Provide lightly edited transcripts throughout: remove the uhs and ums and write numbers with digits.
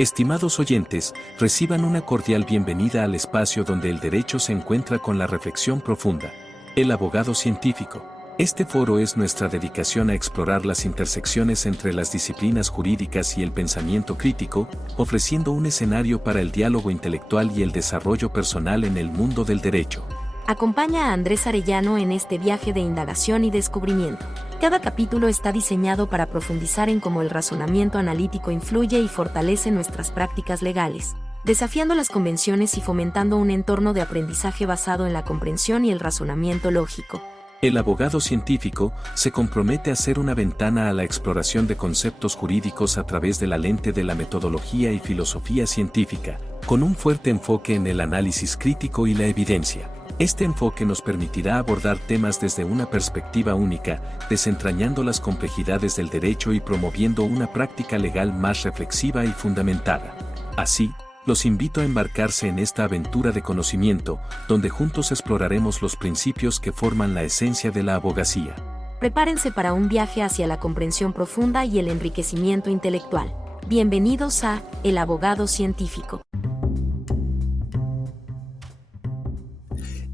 Estimados oyentes, reciban una cordial bienvenida al espacio donde el derecho se encuentra con la reflexión profunda. El abogado científico. Este foro es nuestra dedicación a explorar las intersecciones entre las disciplinas jurídicas y el pensamiento crítico, ofreciendo un escenario para el diálogo intelectual y el desarrollo personal en el mundo del derecho. Acompaña a Andrés Arellano en este viaje de indagación y descubrimiento. Cada capítulo está diseñado para profundizar en cómo el razonamiento analítico influye y fortalece nuestras prácticas legales, desafiando las convenciones y fomentando un entorno de aprendizaje basado en la comprensión y el razonamiento lógico. El abogado científico se compromete a ser una ventana a la exploración de conceptos jurídicos a través de la lente de la metodología y filosofía científica, con un fuerte enfoque en el análisis crítico y la evidencia. Este enfoque nos permitirá abordar temas desde una perspectiva única, desentrañando las complejidades del derecho y promoviendo una práctica legal más reflexiva y fundamentada. Así, los invito a embarcarse en esta aventura de conocimiento, donde juntos exploraremos los principios que forman la esencia de la abogacía. Prepárense para un viaje hacia la comprensión profunda y el enriquecimiento intelectual. Bienvenidos a El Abogado Científico.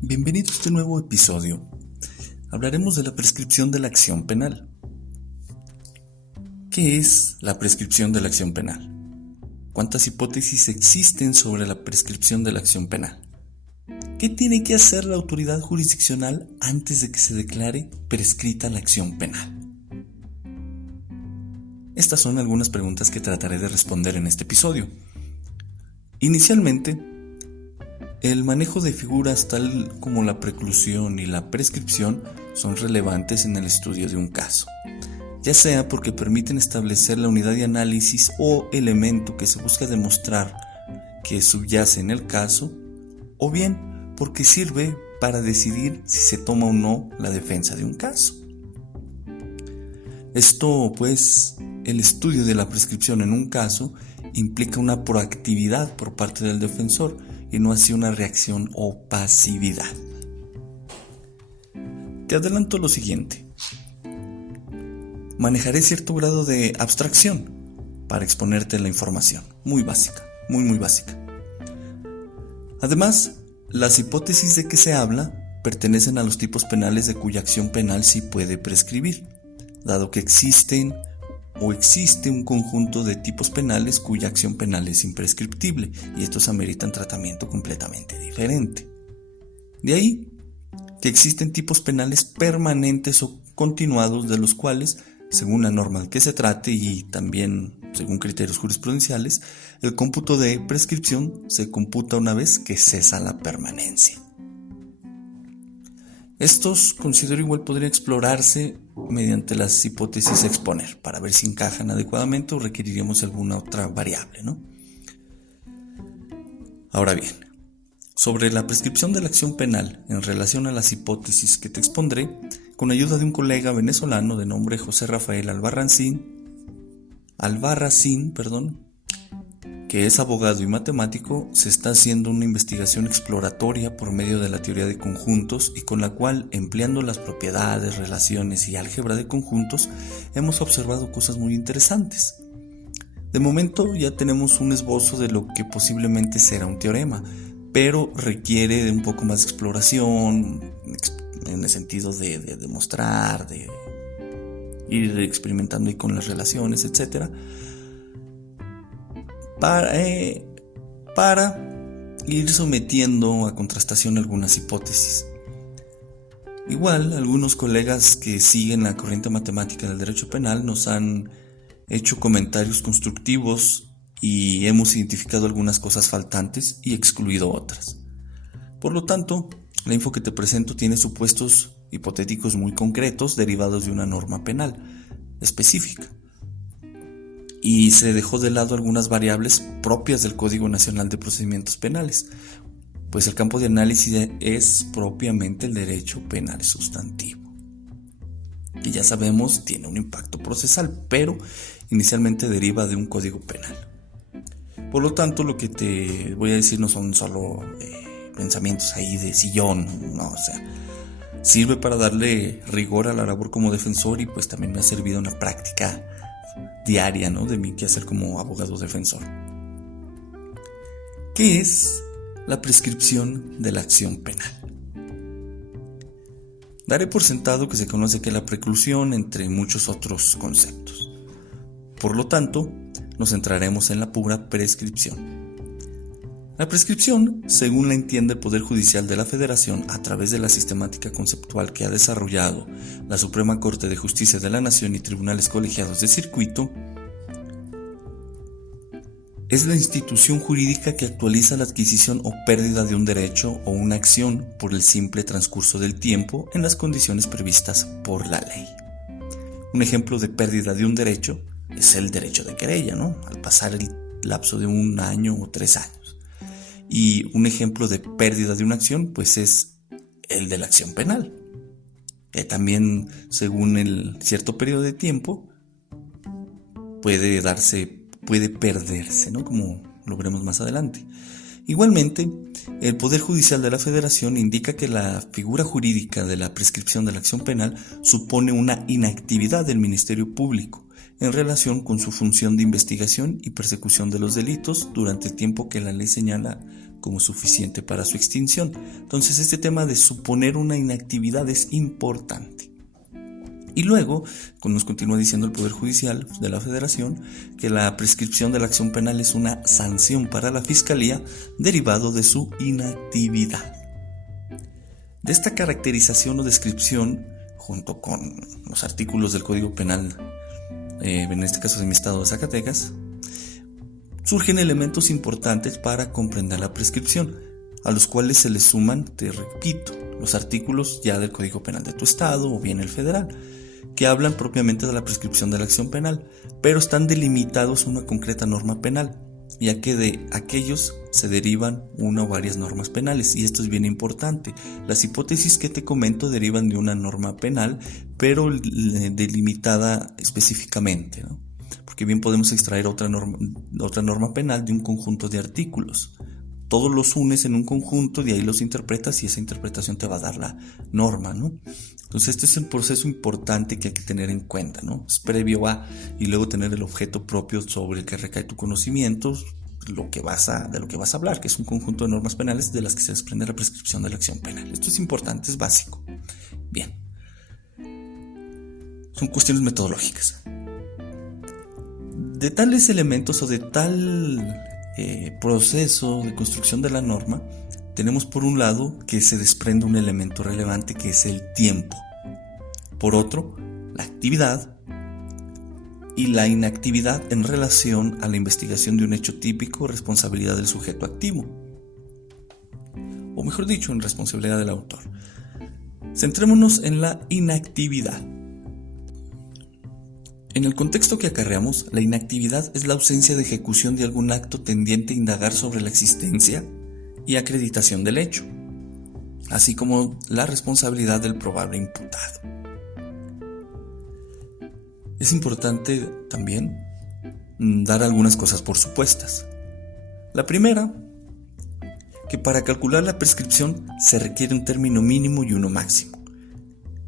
Bienvenido a este nuevo episodio. Hablaremos de la prescripción de la acción penal. ¿Qué es la prescripción de la acción penal? ¿Cuántas hipótesis existen sobre la prescripción de la acción penal? ¿Qué tiene que hacer la autoridad jurisdiccional antes de que se declare prescrita la acción penal? Estas son algunas preguntas que trataré de responder en este episodio. Inicialmente, el manejo de figuras tal como la preclusión y la prescripción son relevantes en el estudio de un caso, ya sea porque permiten establecer la unidad de análisis o elemento que se busca demostrar que subyace en el caso, o bien porque sirve para decidir si se toma o no la defensa de un caso. Esto, pues, el estudio de la prescripción en un caso implica una proactividad por parte del defensor y no así una reacción o pasividad. Te adelanto lo siguiente. Manejaré cierto grado de abstracción para exponerte la información, muy básica, muy básica. Además, las hipótesis de que se habla pertenecen a los tipos penales de cuya acción penal sí puede prescribir, dado que existe un conjunto de tipos penales cuya acción penal es imprescriptible y estos ameritan tratamiento completamente diferente. De ahí que existen tipos penales permanentes o continuados de los cuales, según la norma de que se trate y también según criterios jurisprudenciales, el cómputo de prescripción se computa una vez que cesa la permanencia. Estos considero igual podría explorarse mediante las hipótesis a exponer para ver si encajan adecuadamente o requeriríamos alguna otra variable, ¿no? Ahora bien, sobre la prescripción de la acción penal en relación a las hipótesis que te expondré, con ayuda de un colega venezolano de nombre José Rafael Albarracín, que es abogado y matemático, se está haciendo una investigación exploratoria por medio de la teoría de conjuntos y con la cual, empleando las propiedades, relaciones y álgebra de conjuntos, hemos observado cosas muy interesantes. De momento ya tenemos un esbozo de lo que posiblemente será un teorema, pero requiere de un poco más de exploración, en el sentido de demostrar, de ir experimentando ahí con las relaciones, etc. Para ir sometiendo a contrastación algunas hipótesis. Igual, algunos colegas que siguen la corriente matemática del derecho penal nos han hecho comentarios constructivos y hemos identificado algunas cosas faltantes y excluido otras. Por lo tanto, la info que te presento tiene supuestos hipotéticos muy concretos derivados de una norma penal específica. Y se dejó de lado algunas variables propias del Código Nacional de Procedimientos Penales, pues el campo de análisis es propiamente el derecho penal sustantivo. Y ya sabemos, tiene un impacto procesal, pero inicialmente deriva de un código penal. Por lo tanto, lo que te voy a decir no son solo pensamientos ahí de sillón, no, o sea, sirve para darle rigor a la labor como defensor y pues también me ha servido una práctica diaria, ¿no?, de mi quehacer como abogado defensor. ¿Qué es la prescripción de la acción penal? Daré por sentado que se conoce que la preclusión, entre muchos otros conceptos. Por lo tanto, nos centraremos en la pura prescripción. La prescripción, según la entiende el Poder Judicial de la Federación a través de la sistemática conceptual que ha desarrollado la Suprema Corte de Justicia de la Nación y tribunales colegiados de circuito, es la institución jurídica que actualiza la adquisición o pérdida de un derecho o una acción por el simple transcurso del tiempo en las condiciones previstas por la ley. Un ejemplo de pérdida de un derecho es el derecho de querella, ¿no? Al pasar el lapso de 1 año o 3 años. Y un ejemplo de pérdida de una acción, pues es el de la acción penal. También, según el cierto periodo de tiempo, puede perderse, ¿no? Como lo veremos más adelante. Igualmente, el Poder Judicial de la Federación indica que la figura jurídica de la prescripción de la acción penal supone una inactividad del Ministerio Público en relación con su función de investigación y persecución de los delitos durante el tiempo que la ley señala como suficiente para su extinción. Entonces, este tema de suponer una inactividad es importante. Y luego, nos continúa diciendo el Poder Judicial de la Federación que la prescripción de la acción penal es una sanción para la Fiscalía derivado de su inactividad. De esta caracterización o descripción, junto con los artículos del Código Penal, en este caso de mi estado de Zacatecas, surgen elementos importantes para comprender la prescripción, a los cuales se le suman, te repito, los artículos ya del Código Penal de tu estado o bien el federal, que hablan propiamente de la prescripción de la acción penal, pero están delimitados a una concreta norma penal, ya que de aquellos se derivan una o varias normas penales, y esto es bien importante. Las hipótesis que te comento derivan de una norma penal, pero delimitada específicamente, ¿no? Porque bien podemos extraer otra norma penal de un conjunto de artículos. Todos los unes en un conjunto, de ahí los interpretas y esa interpretación te va a dar la norma, ¿no? Entonces este es un proceso importante que hay que tener en cuenta, ¿no? Es previo a, y luego tener el objeto propio sobre el que recae tu conocimiento, de lo que vas a hablar, que es un conjunto de normas penales de las que se desprende la prescripción de la acción penal. Esto es importante, es básico. Bien. Son cuestiones metodológicas. De tales elementos o de tal proceso de construcción de la norma, tenemos por un lado que se desprende un elemento relevante que es el tiempo. Por otro, la actividad y la inactividad en relación a la investigación de un hecho típico o responsabilidad del sujeto activo. O mejor dicho, en responsabilidad del autor. Centrémonos en la inactividad. En el contexto que acarreamos, la inactividad es la ausencia de ejecución de algún acto tendiente a indagar sobre la existencia y acreditación del hecho, así como la responsabilidad del probable imputado. Es importante también dar algunas cosas por supuestas. La primera, que para calcular la prescripción se requiere un término mínimo y uno máximo.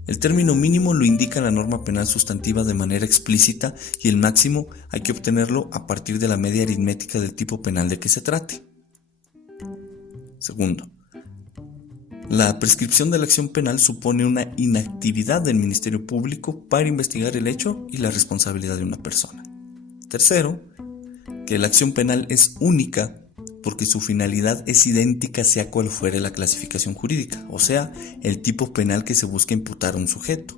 El término mínimo lo indica la norma penal sustantiva de manera explícita y el máximo hay que obtenerlo a partir de la media aritmética del tipo penal de que se trate. Segundo, la prescripción de la acción penal supone una inactividad del Ministerio Público para investigar el hecho y la responsabilidad de una persona. Tercero, que la acción penal es única porque su finalidad es idéntica sea cual fuere la clasificación jurídica, o sea, el tipo penal que se busca imputar a un sujeto.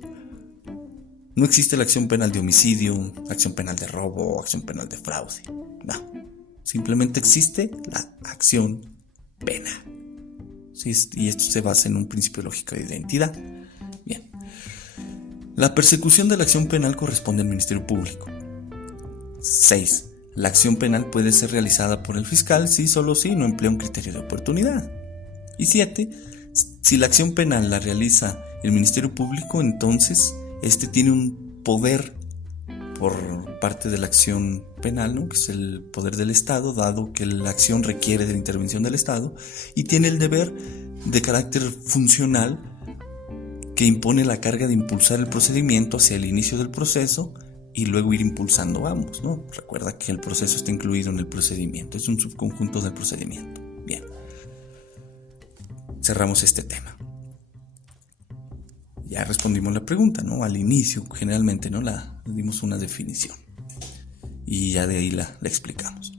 No existe la acción penal de homicidio, acción penal de robo o acción penal de fraude. No, simplemente existe la acción penal. Sí, y esto se basa en un principio lógico de identidad. Bien. La persecución de la acción penal corresponde al Ministerio Público. 6. La acción penal puede ser realizada por el fiscal si solo si no emplea un criterio de oportunidad. Y 7. Si la acción penal la realiza el Ministerio Público, entonces este tiene un poder por parte de la acción penal, ¿no? Que es el poder del Estado, dado que la acción requiere de la intervención del Estado, y tiene el deber de carácter funcional que impone la carga de impulsar el procedimiento hacia el inicio del proceso y luego ir impulsando ambos, ¿no? Recuerda que el proceso está incluido en el procedimiento, es un subconjunto del procedimiento. Bien, cerramos este tema. Ya respondimos la pregunta, ¿no? Al inicio, generalmente, ¿no? Le dimos una definición y ya de ahí la explicamos.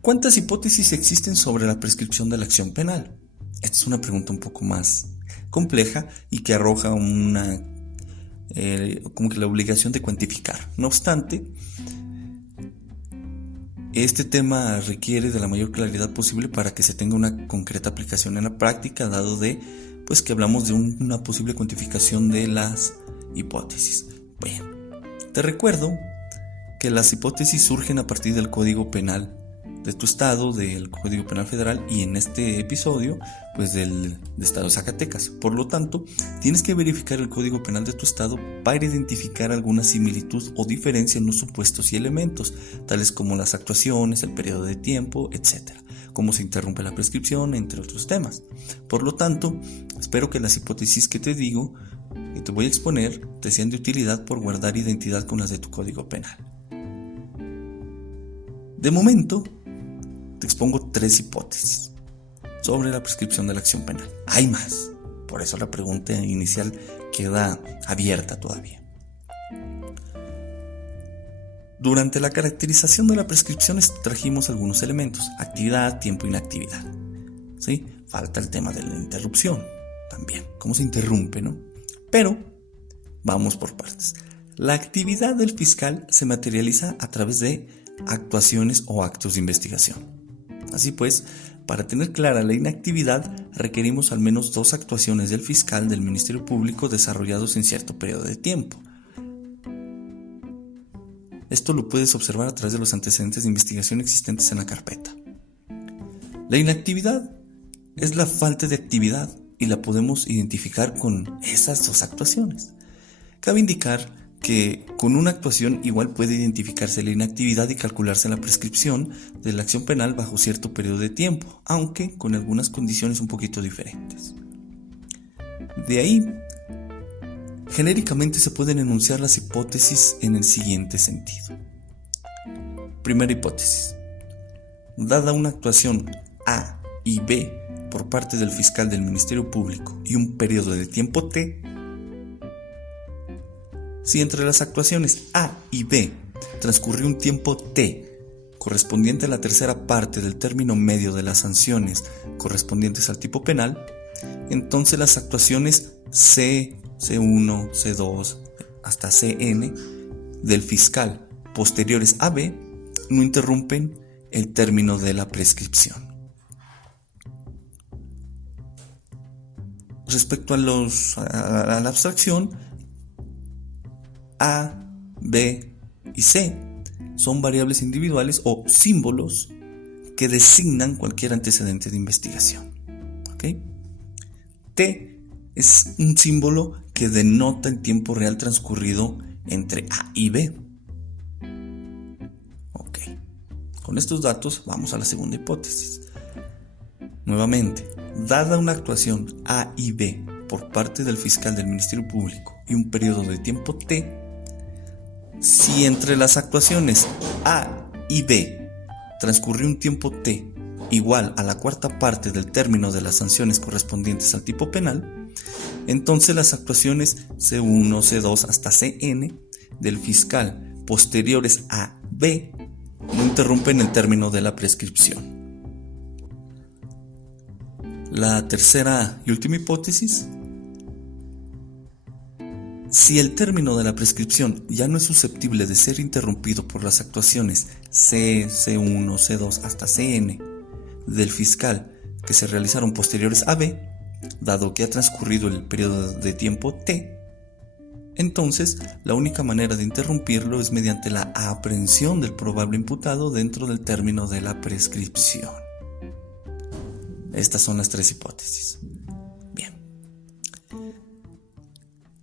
¿Cuántas hipótesis existen sobre la prescripción de la acción penal? Esta es una pregunta un poco más compleja y que arroja como que la obligación de cuantificar. No obstante, este tema requiere de la mayor claridad posible para que se tenga una concreta aplicación en la práctica, dado de pues que hablamos de una posible cuantificación de las hipótesis. Bien, te recuerdo que las hipótesis surgen a partir del Código Penal de tu estado, del Código Penal Federal, y en este episodio pues del estado de Zacatecas. Por lo tanto, tienes que verificar el Código Penal de tu estado para identificar alguna similitud o diferencia en los supuestos y elementos, tales como las actuaciones, el periodo de tiempo, etc., cómo se interrumpe la prescripción, entre otros temas. Por lo tanto, espero que las hipótesis que te digo, que te voy a exponer, te sean de utilidad por guardar identidad con las de tu Código Penal. De momento, te expongo 3 hipótesis sobre la prescripción de la acción penal. Hay más, por eso la pregunta inicial queda abierta todavía. Durante la caracterización de la prescripción trajimos algunos elementos: actividad, tiempo, inactividad. ¿Sí? Falta el tema de la interrupción también, cómo se interrumpe, ¿no? Pero vamos por partes. La actividad del fiscal se materializa a través de actuaciones o actos de investigación. Así pues, para tener clara la inactividad, requerimos al menos 2 actuaciones del fiscal del Ministerio Público desarrollados en cierto periodo de tiempo. Esto lo puedes observar a través de los antecedentes de investigación existentes en la carpeta. La inactividad es la falta de actividad y la podemos identificar con esas 2 actuaciones. Cabe indicar que con una actuación igual puede identificarse la inactividad y calcularse la prescripción de la acción penal bajo cierto periodo de tiempo, aunque con algunas condiciones un poquito diferentes. De ahí, genéricamente se pueden enunciar las hipótesis en el siguiente sentido. Primera hipótesis: dada una actuación A y B por parte del fiscal del Ministerio Público y un periodo de tiempo T, si entre las actuaciones A y B transcurrió un tiempo T correspondiente a la tercera parte del término medio de las sanciones correspondientes al tipo penal, entonces las actuaciones C, C1, C2 hasta CN del fiscal posteriores a B no interrumpen el término de la prescripción. Respecto a la abstracción, A, B y C son variables individuales o símbolos que designan cualquier antecedente de investigación. ¿Okay? T es un símbolo que denota el tiempo real transcurrido entre A y B. Ok. Con estos datos vamos a la segunda hipótesis. Nuevamente, dada una actuación A y B por parte del fiscal del Ministerio Público y un periodo de tiempo T, si entre las actuaciones A y B transcurrió un tiempo T igual a la cuarta parte del término de las sanciones correspondientes al tipo penal, entonces las actuaciones C1, C2 hasta CN del fiscal posteriores a B no interrumpen el término de la prescripción. La tercera y última hipótesis: si el término de la prescripción ya no es susceptible de ser interrumpido por las actuaciones C, C1, C2 hasta CN del fiscal que se realizaron posteriores a B, dado que ha transcurrido el periodo de tiempo T, entonces la única manera de interrumpirlo es mediante la aprehensión del probable imputado dentro del término de la prescripción. Estas son las 3 hipótesis. Bien.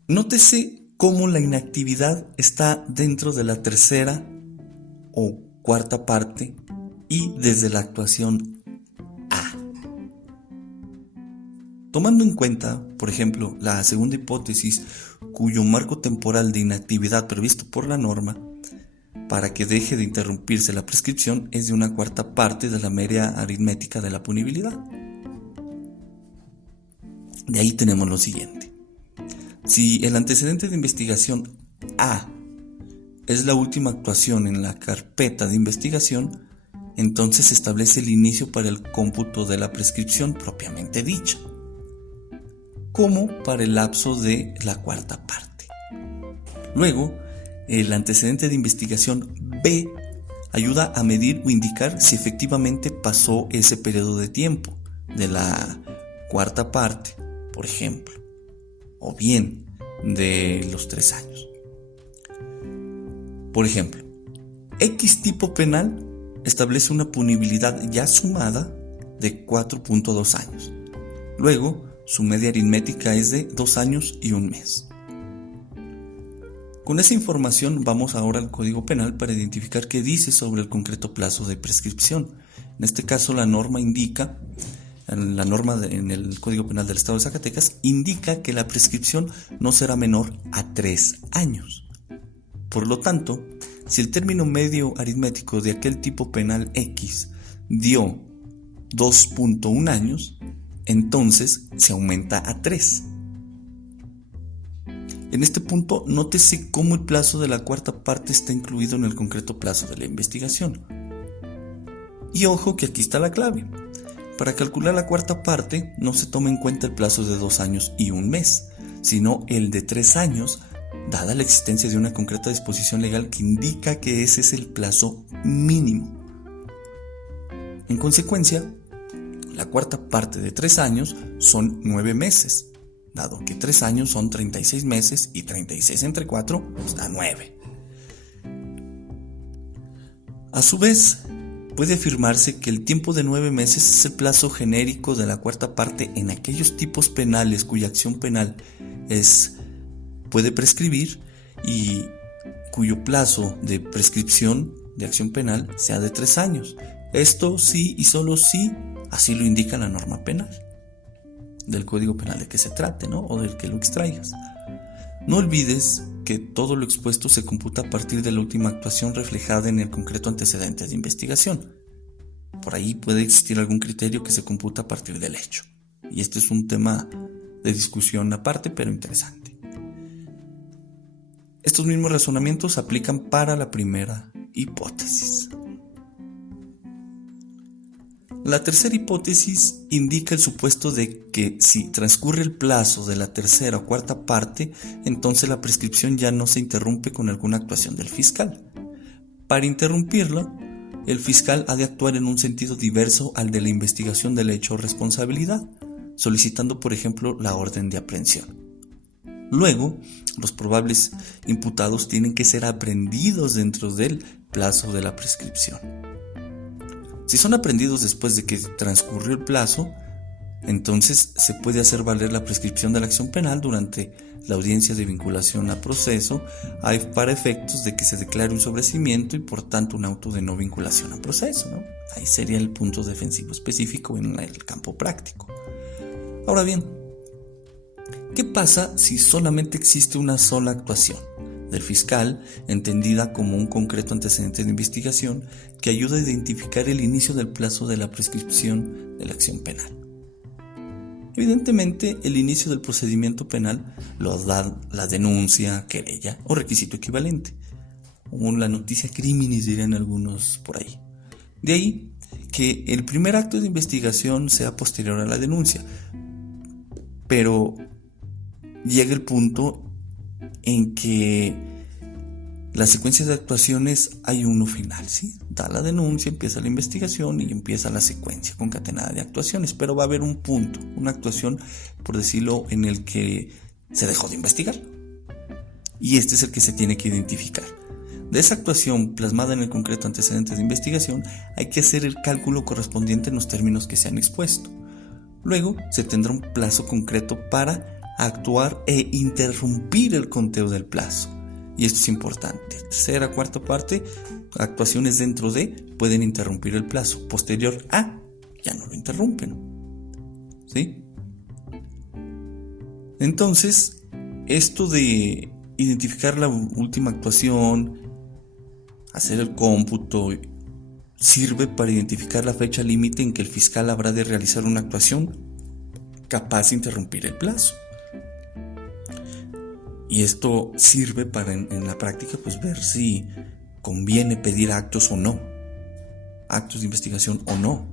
Nótese cómo la inactividad está dentro de la tercera o cuarta parte y desde la actuación A. Tomando en cuenta, por ejemplo, la segunda hipótesis, cuyo marco temporal de inactividad previsto por la norma para que deje de interrumpirse la prescripción es de una cuarta parte de la media aritmética de la punibilidad. De ahí tenemos lo siguiente. Si el antecedente de investigación A es la última actuación en la carpeta de investigación, entonces se establece el inicio para el cómputo de la prescripción propiamente dicha, como para el lapso de la cuarta parte. Luego, el antecedente de investigación B ayuda a medir o indicar si efectivamente pasó ese periodo de tiempo de la cuarta parte, por ejemplo, o bien de los 3 años. Por ejemplo, X tipo penal establece una punibilidad ya sumada de 4.2 años. Luego, su media aritmética es de 2 años y 1 mes. Con esa información vamos ahora al Código Penal para identificar qué dice sobre el concreto plazo de prescripción. En este caso, la norma indica, en el Código Penal del Estado de Zacatecas, indica que la prescripción no será menor a 3 años. Por lo tanto, si el término medio aritmético de aquel tipo penal X dio 2.1 años, entonces se aumenta a 3. En este punto, nótese cómo el plazo de la cuarta parte está incluido en el concreto plazo de la investigación. Y ojo que aquí está la clave. Para calcular la cuarta parte, no se toma en cuenta el plazo de 2 años y 1 mes, sino el de 3 años, dada la existencia de una concreta disposición legal que indica que ese es el plazo mínimo. En consecuencia, la cuarta parte de 3 años son 9 meses, dado que 3 años son 36 meses y 36 entre 4 da 9. A su vez, puede afirmarse que el tiempo de 9 meses es el plazo genérico de la cuarta parte en aquellos tipos penales cuya acción penal puede prescribir y cuyo plazo de prescripción de acción penal sea de 3 años. Esto sí y solo sí, así lo indica la norma penal del Código Penal de que se trate, ¿no? O del que lo extraigas. No olvides que todo lo expuesto se computa a partir de la última actuación reflejada en el concreto antecedente de investigación. Por ahí puede existir algún criterio que se computa a partir del hecho. Y este es un tema de discusión aparte, pero interesante. Estos mismos razonamientos se aplican para la primera hipótesis. La tercera hipótesis indica el supuesto de que si transcurre el plazo de la tercera o cuarta parte, entonces la prescripción ya no se interrumpe con alguna actuación del fiscal. Para interrumpirlo, el fiscal ha de actuar en un sentido diverso al de la investigación del hecho o responsabilidad, solicitando, por ejemplo, la orden de aprehensión. Luego, los probables imputados tienen que ser aprehendidos dentro del plazo de la prescripción. Si son aprehendidos después de que transcurrió el plazo, entonces se puede hacer valer la prescripción de la acción penal durante la audiencia de vinculación a proceso para efectos de que se declare un sobreseimiento y por tanto un auto de no vinculación a proceso, ¿no? Ahí sería el punto defensivo específico en el campo práctico. Ahora bien, ¿qué pasa si solamente existe una sola actuación del fiscal, entendida como un concreto antecedente de investigación que ayuda a identificar el inicio del plazo de la prescripción de la acción penal? Evidentemente, el inicio del procedimiento penal lo da la denuncia, querella o requisito equivalente, o la noticia criminis dirían algunos por ahí. De ahí que el primer acto de investigación sea posterior a la denuncia, pero llega el punto en que la secuencia de actuaciones hay uno final, ¿sí? Da la denuncia, empieza la investigación y empieza la secuencia concatenada de actuaciones, pero va a haber un punto, una actuación, por decirlo, en el que se dejó de investigar. Y este es el que se tiene que identificar. De esa actuación plasmada en el concreto antecedente de investigación, hay que hacer el cálculo correspondiente en los términos que se han expuesto. Luego se tendrá un plazo concreto para actuar e interrumpir el conteo del plazo. Y esto es importante. Tercera, cuarta parte, actuaciones dentro de pueden interrumpir el plazo. Posterior a, ya no lo interrumpen. ¿Sí? Entonces, esto de identificar la última actuación, hacer el cómputo sirve para identificar la fecha límite en que el fiscal habrá de realizar una actuación capaz de interrumpir el plazo. Y esto sirve para en la práctica pues ver si conviene pedir actos o no, actos de investigación o no,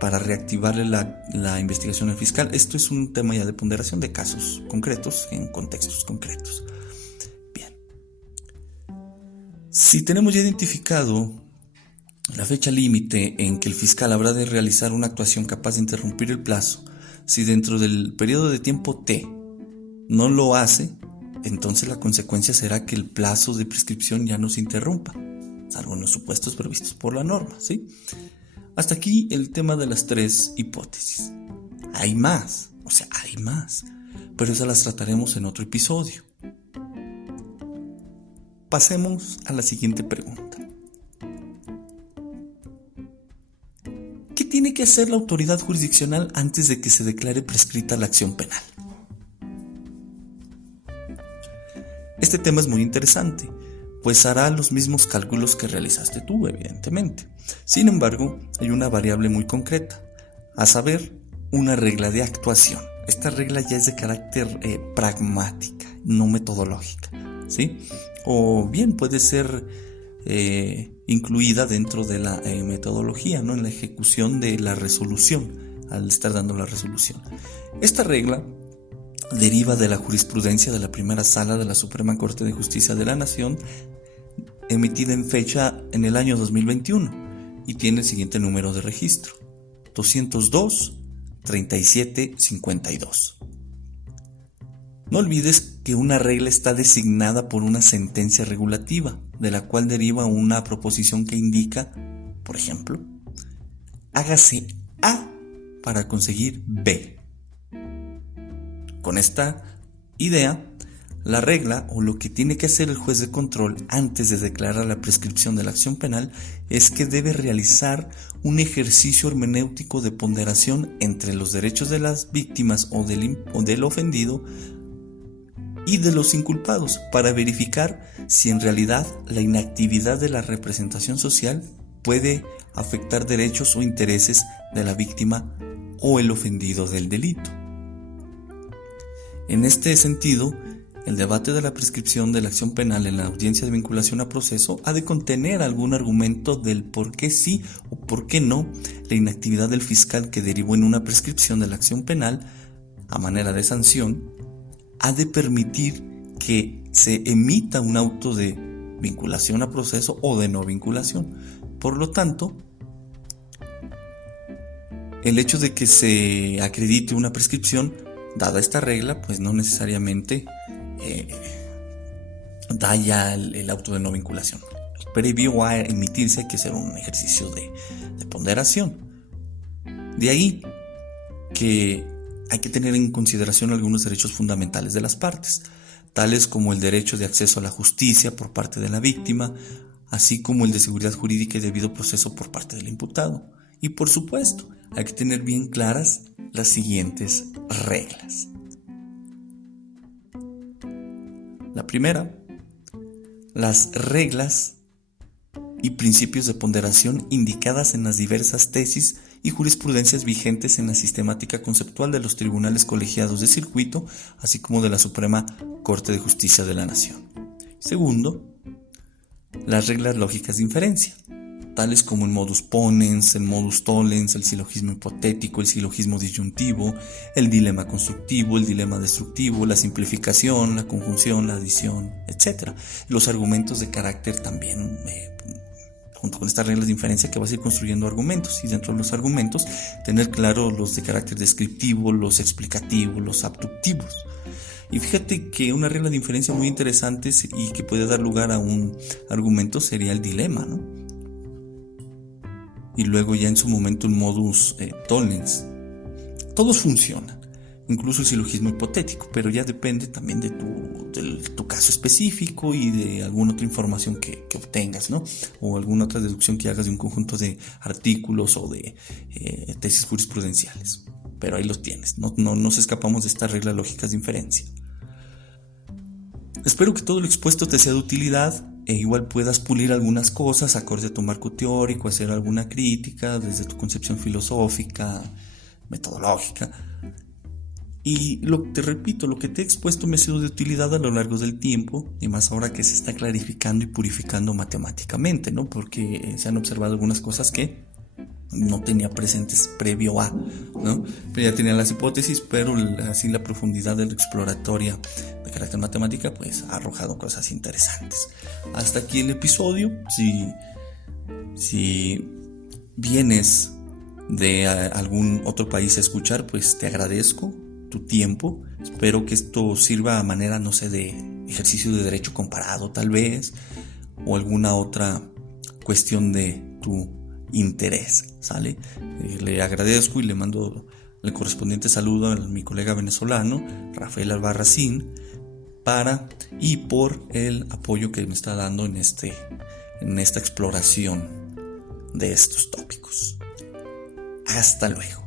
para reactivarle la investigación al fiscal. Esto es un tema ya de ponderación de casos concretos en contextos concretos. Bien. Si tenemos ya identificado la fecha límite en que el fiscal habrá de realizar una actuación capaz de interrumpir el plazo, si dentro del periodo de tiempo T no lo hace, entonces la consecuencia será que el plazo de prescripción ya no se interrumpa, salvo en los supuestos previstos por la norma, ¿sí? Hasta aquí el tema de las 3 hipótesis. Hay más, pero esas las trataremos en otro episodio. Pasemos a la siguiente pregunta. ¿Qué tiene que hacer la autoridad jurisdiccional antes de que se declare prescrita la acción penal? Este tema es muy interesante, pues hará los mismos cálculos que realizaste tú, evidentemente. Sin embargo, hay una variable muy concreta, a saber, una regla de actuación. Esta regla ya es de carácter pragmática, no metodológica, ¿sí? O bien puede ser incluida dentro de la metodología, ¿no? En la ejecución de la resolución, al estar dando la resolución. Esta regla deriva de la jurisprudencia de la primera sala de la Suprema Corte de Justicia de la Nación, emitida en el año 2021, y tiene el siguiente número de registro: 202-3752. No olvides que una regla está designada por una sentencia regulativa, de la cual deriva una proposición que indica, por ejemplo, hágase A para conseguir B. Con esta idea, la regla o lo que tiene que hacer el juez de control antes de declarar la prescripción de la acción penal es que debe realizar un ejercicio hermenéutico de ponderación entre los derechos de las víctimas o del ofendido y de los inculpados para verificar si en realidad la inactividad de la representación social puede afectar derechos o intereses de la víctima o el ofendido del delito. En este sentido, el debate de la prescripción de la acción penal en la audiencia de vinculación a proceso ha de contener algún argumento del por qué sí o por qué no la inactividad del fiscal que derivó en una prescripción de la acción penal a manera de sanción ha de permitir que se emita un auto de vinculación a proceso o de no vinculación. Por lo tanto, el hecho de que se acredite una prescripción, dada esta regla, pues no necesariamente da ya el auto de no vinculación. Previo a emitirse hay que hacer un ejercicio de ponderación. De ahí que hay que tener en consideración algunos derechos fundamentales de las partes, tales como el derecho de acceso a la justicia por parte de la víctima, así como el de seguridad jurídica y debido proceso por parte del imputado. Y por supuesto, hay que tener bien claras las siguientes reglas. La primera, las reglas y principios de ponderación indicadas en las diversas tesis y jurisprudencias vigentes en la sistemática conceptual de los tribunales colegiados de circuito, así como de la Suprema Corte de Justicia de la Nación. Segundo, las reglas lógicas de inferencia, tales como el modus ponens, el modus tollens, el silogismo hipotético, el silogismo disyuntivo, el dilema constructivo, el dilema destructivo, la simplificación, la conjunción, la adición, etc. Los argumentos de carácter también, junto con estas reglas de inferencia que vas a ir construyendo argumentos, y dentro de los argumentos tener claro los de carácter descriptivo, los explicativos, los abductivos. Y fíjate que una regla de inferencia muy interesante y que puede dar lugar a un argumento sería el dilema, ¿no? Y luego ya en su momento el modus tollens. Todos funcionan, incluso el silogismo hipotético, pero ya depende también de tu caso específico y de alguna otra información que obtengas, ¿no? O alguna otra deducción que hagas de un conjunto de artículos o de tesis jurisprudenciales. Pero ahí los tienes, no nos escapamos de estas reglas lógicas de inferencia. Espero que todo lo expuesto te sea de utilidad igual puedas pulir algunas cosas acorde a tu marco teórico, hacer alguna crítica desde tu concepción filosófica, metodológica. Y te repito, lo que te he expuesto me ha sido de utilidad a lo largo del tiempo, y más ahora que se está clarificando y purificando matemáticamente, ¿no? Porque se han observado algunas cosas que no tenía presentes previo a, ¿no? Pero ya tenía las hipótesis, pero así la profundidad de la exploratoria de carácter matemática pues ha arrojado cosas interesantes. Hasta aquí el episodio. Si vienes de algún otro país a escuchar, pues te agradezco tu tiempo. Espero que esto sirva a manera, no sé, de ejercicio de derecho comparado tal vez, o alguna otra cuestión de tu interés, ¿sale? Le agradezco y le mando el correspondiente saludo a mi colega venezolano Rafael Albarracín por el apoyo que me está dando en esta exploración de estos tópicos. Hasta luego.